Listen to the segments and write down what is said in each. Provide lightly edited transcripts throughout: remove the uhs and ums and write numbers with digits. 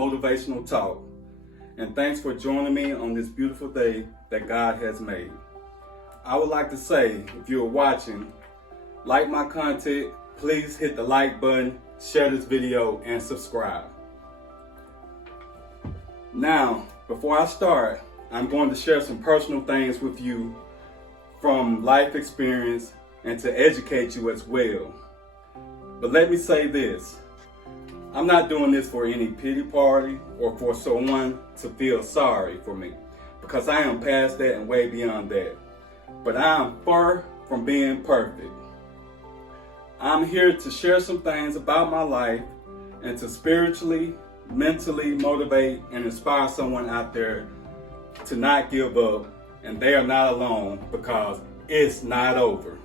Motivational Talk. And thanks for joining me on this beautiful day that God has made. I would like to say, if you're watching, like my content, please hit the like button, share this video, and subscribe. Now, before I start, I'm going to share some personal things with you from life experience and to educate you as well. But let me say this. I'm not doing this for any pity party or for someone to feel sorry for me, because I am past that and way beyond that. But I am far from being perfect. I'm here to share some things about my life and to spiritually, mentally motivate and inspire someone out there to not give up, and they are not alone, because it's not over.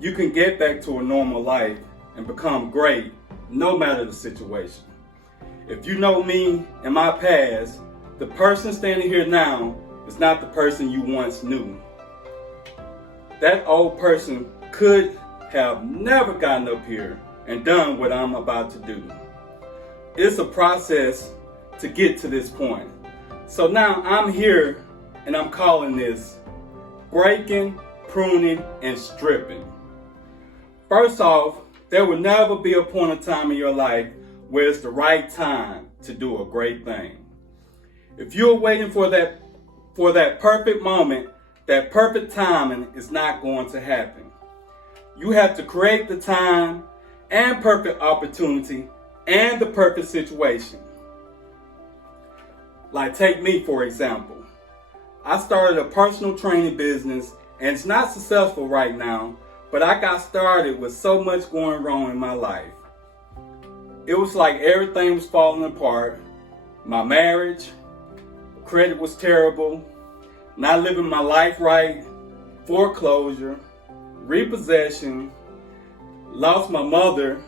You can get back to a normal life and become great no matter the situation. If you know me and my past, the person standing here now is not the person you once knew. That old person could have never gotten up here and done what I'm about to do. It's a process to get to this point. So now I'm here and I'm calling this breaking, pruning, and stripping. First off, there will never be a point of time in your life where it's the right time to do a great thing. If you're waiting for that perfect moment, that perfect timing is not going to happen. You have to create the time and perfect opportunity and the perfect situation. Like take me for example. I started a personal training business and it's not successful right now, but I got started with so much going wrong in my life. It was like everything was falling apart. My marriage, credit was terrible, not living my life right, foreclosure, repossession, lost my mother.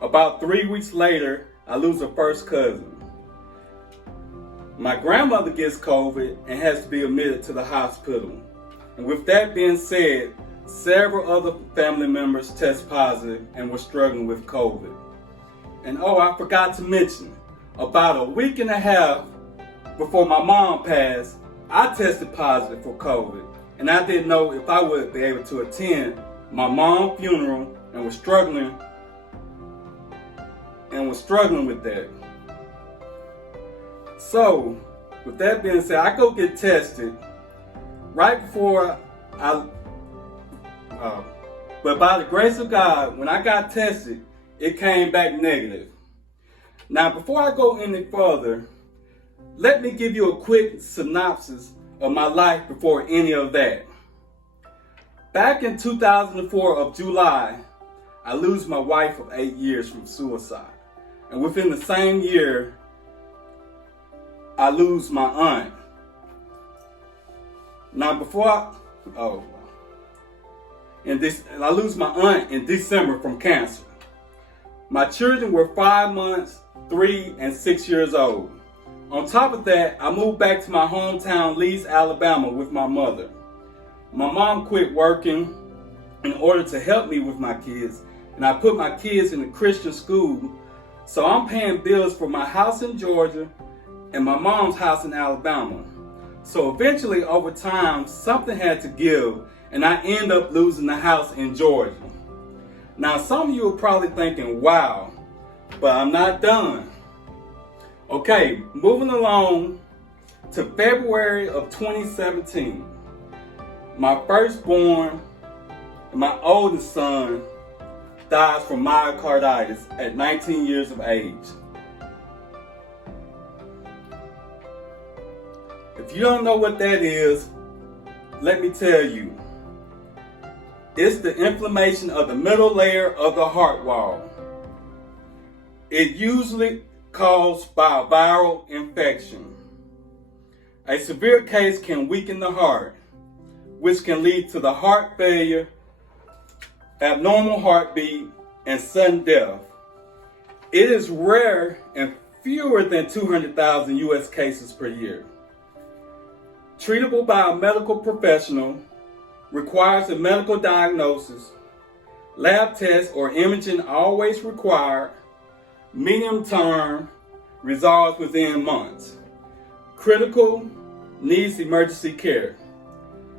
About 3 weeks later, I lose a first cousin. My grandmother gets COVID and has to be admitted to the hospital. And with that being said, several other family members test positive and were struggling with COVID. And oh, I forgot to mention, about a week and a half before my mom passed, I tested positive for COVID. And I didn't know if I would be able to attend my mom's funeral and was struggling with that. So, with that being said, I go get tested right before but by the grace of God, when I got tested, it came back negative. Now, before I go any further, let me give you a quick synopsis of my life before any of that. Back in 2004 of July, I lose my wife of 8 years from suicide. And within the same year, I lose my aunt. Now I lose my aunt in December from cancer. My children were 5 months, 3 and 6 years old. On top of that, I moved back to my hometown, Leeds, Alabama with my mother. My mom quit working in order to help me with my kids, and I put my kids in a Christian school. So I'm paying bills for my house in Georgia and my mom's house in Alabama. So eventually, over time, something had to give, and I end up losing the house in Georgia. Now, some of you are probably thinking, wow, but I'm not done. Okay, moving along to February of 2017. My firstborn, my oldest son, dies from myocarditis at 19 years of age. If you don't know what that is, let me tell you. It's the inflammation of the middle layer of the heart wall. It usually caused by a viral infection. A severe case can weaken the heart, which can lead to the heart failure, abnormal heartbeat, and sudden death. It is rare and fewer than 200,000 U.S. cases per year. Treatable by a medical professional, requires a medical diagnosis, lab tests or imaging always required, medium term, resolves within months. Critical needs emergency care.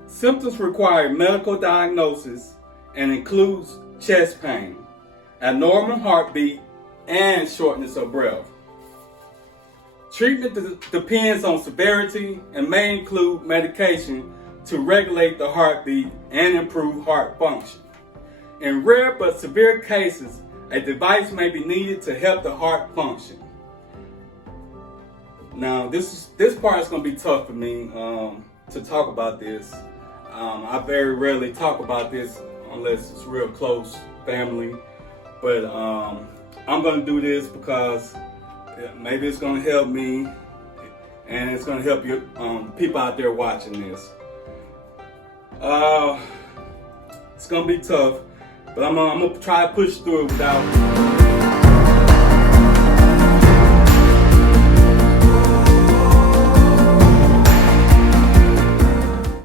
Symptoms require medical diagnosis and includes chest pain, abnormal heartbeat, and shortness of breath. Treatment depends on severity and may include medication to regulate the heartbeat and improve heart function. In rare but severe cases, a device may be needed to help the heart function. Now, this part is going to be tough for me to talk about this. I very rarely talk about this unless it's real close family. But I'm going to do this because maybe it's going to help me and it's going to help you people out there watching this. It's going to be tough, but I'm going to try to push through it without